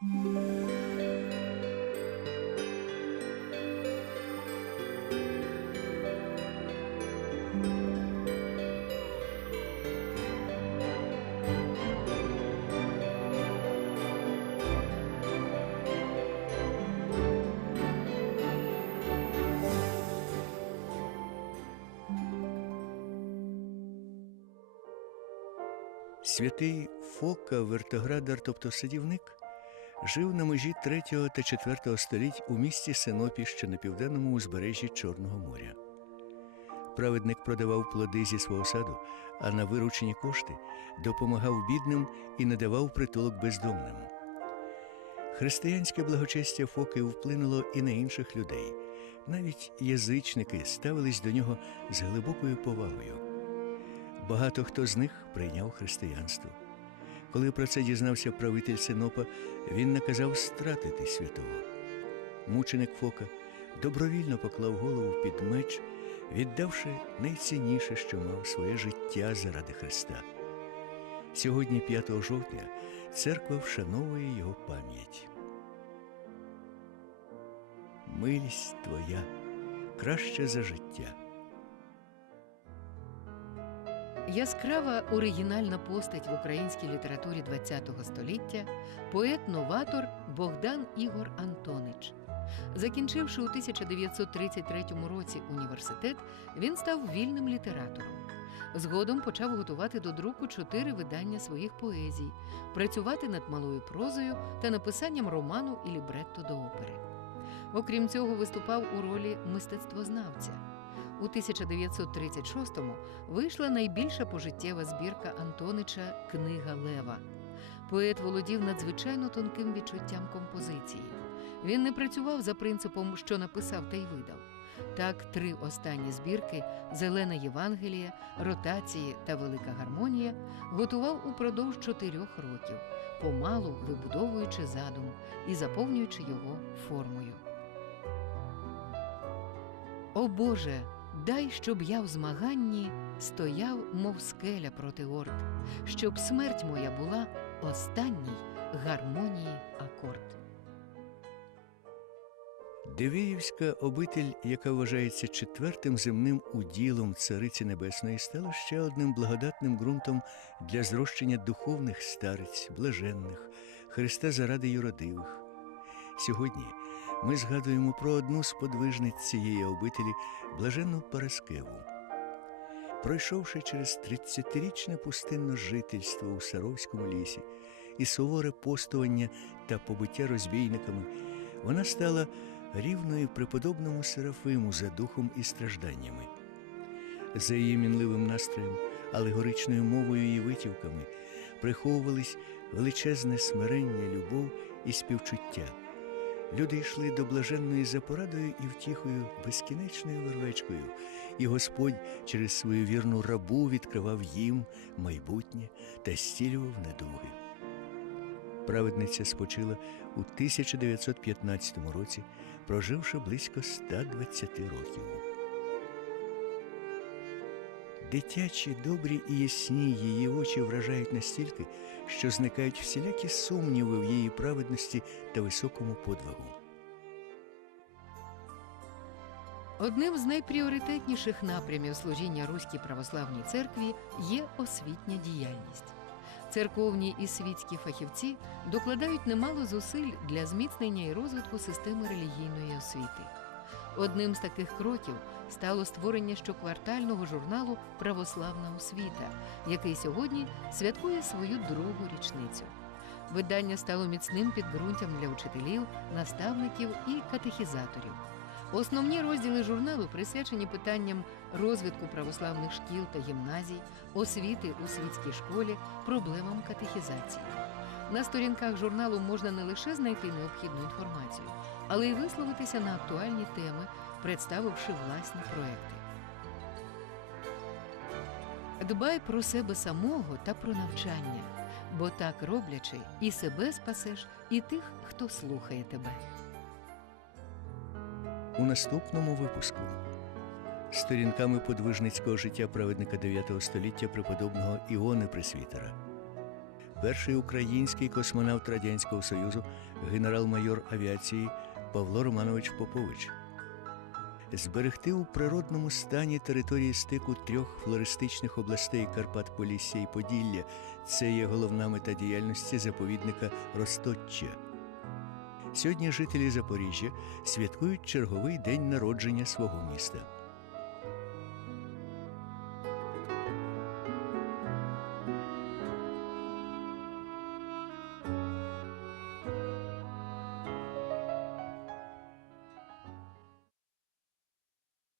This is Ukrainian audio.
Святий Фока Вертоградар, тобто садівник, жив на межі 3 та 4 століть у місті Синопі, що на південному узбережжі Чорного моря. Праведник продавав плоди зі свого саду, а на виручені кошти допомагав бідним і надавав притулок бездомним. Християнське благочестя Фоки вплинуло і на інших людей. Навіть язичники ставились до нього з глибокою повагою. Багато хто з них прийняв християнство. Коли про це дізнався правитель Синопа, він наказав стратити святого. Мученик Фока добровільно поклав голову під меч, віддавши найцінніше, що мав своє життя заради Христа. Сьогодні, 5 жовтня, церква вшановує його пам'ять. Милість твоя краща за життя. Яскрава оригінальна постать в українській літературі ХХ століття поет-новатор Богдан Ігор Антонич. Закінчивши у 1933 році університет, він став вільним літератором. Згодом почав готувати до друку чотири видання своїх поезій, працювати над малою прозою та написанням роману і лібретто до опери. Окрім цього, виступав у ролі мистецтвознавця. У 1936-му вийшла найбільша пожиттєва збірка Антонича Книга Лева. Поет володів надзвичайно тонким відчуттям композиції. Він не працював за принципом, що написав та й видав. Так, три останні збірки Зелена Євангелія, Ротації та Велика гармонія готував упродовж чотирьох років, помалу вибудовуючи задум і заповнюючи його формою. О Боже, дай, щоб я в змаганні стояв, мов скеля проти орд, щоб смерть моя була останній гармонії акорд. Дивіївська обитель, яка вважається четвертим земним уділом Цариці Небесної, стала ще одним благодатним ґрунтом для зрощення духовних стариць, блаженних, Христа заради юродивих. Сьогодні ми згадуємо про одну з подвижниць цієї обителі, блаженну Параскеву. Пройшовши через 30-річне пустинне жительство у Саровському лісі і суворе постування та побиття розбійниками, вона стала рівною преподобному Серафиму за духом і стражданнями. За її мінливим настроєм, алегоричною мовою і витівками приховувались величезне смирення, любов і співчуття. Люди йшли до блаженної за порадою і втіхою безкінечною вервечкою, і Господь через свою вірну рабу відкривав їм майбутнє та зцілював недуги. Праведниця спочила у 1915 році, проживши близько 120 років. Дитячі, добрі і ясні її очі вражають настільки, що зникають всілякі сумніви в її праведності та високому подвигу. Одним з найпріоритетніших напрямів служіння Руській православній церкві є освітня діяльність. Церковні і світські фахівці докладають немало зусиль для зміцнення і розвитку системи релігійної освіти. Одним з таких кроків стало створення щоквартального журналу Православна освіта, який сьогодні святкує свою другу річницю. Видання стало міцним підґрунтям для учителів, наставників і катехізаторів. Основні розділи журналу присвячені питанням розвитку православних шкіл та гімназій, освіти у світській школі, проблемам катехізації. На сторінках журналу можна не лише знайти необхідну інформацію, але й висловитися на актуальні теми, представивши власні проекти. Дбай про себе самого та про навчання, бо так роблячи, і себе спасеш, і тих, хто слухає тебе. У наступному випуску сторінками подвижницького життя праведника 9 століття преподобного Іони Пресвітера. Перший український космонавт Радянського Союзу, генерал-майор авіації Павло Романович Попович. Зберегти у природному стані території стику трьох флористичних областей Карпат Полісся і Поділля це є головна мета діяльності заповідника Росточчя. Сьогодні жителі Запоріжжя святкують черговий день народження свого міста.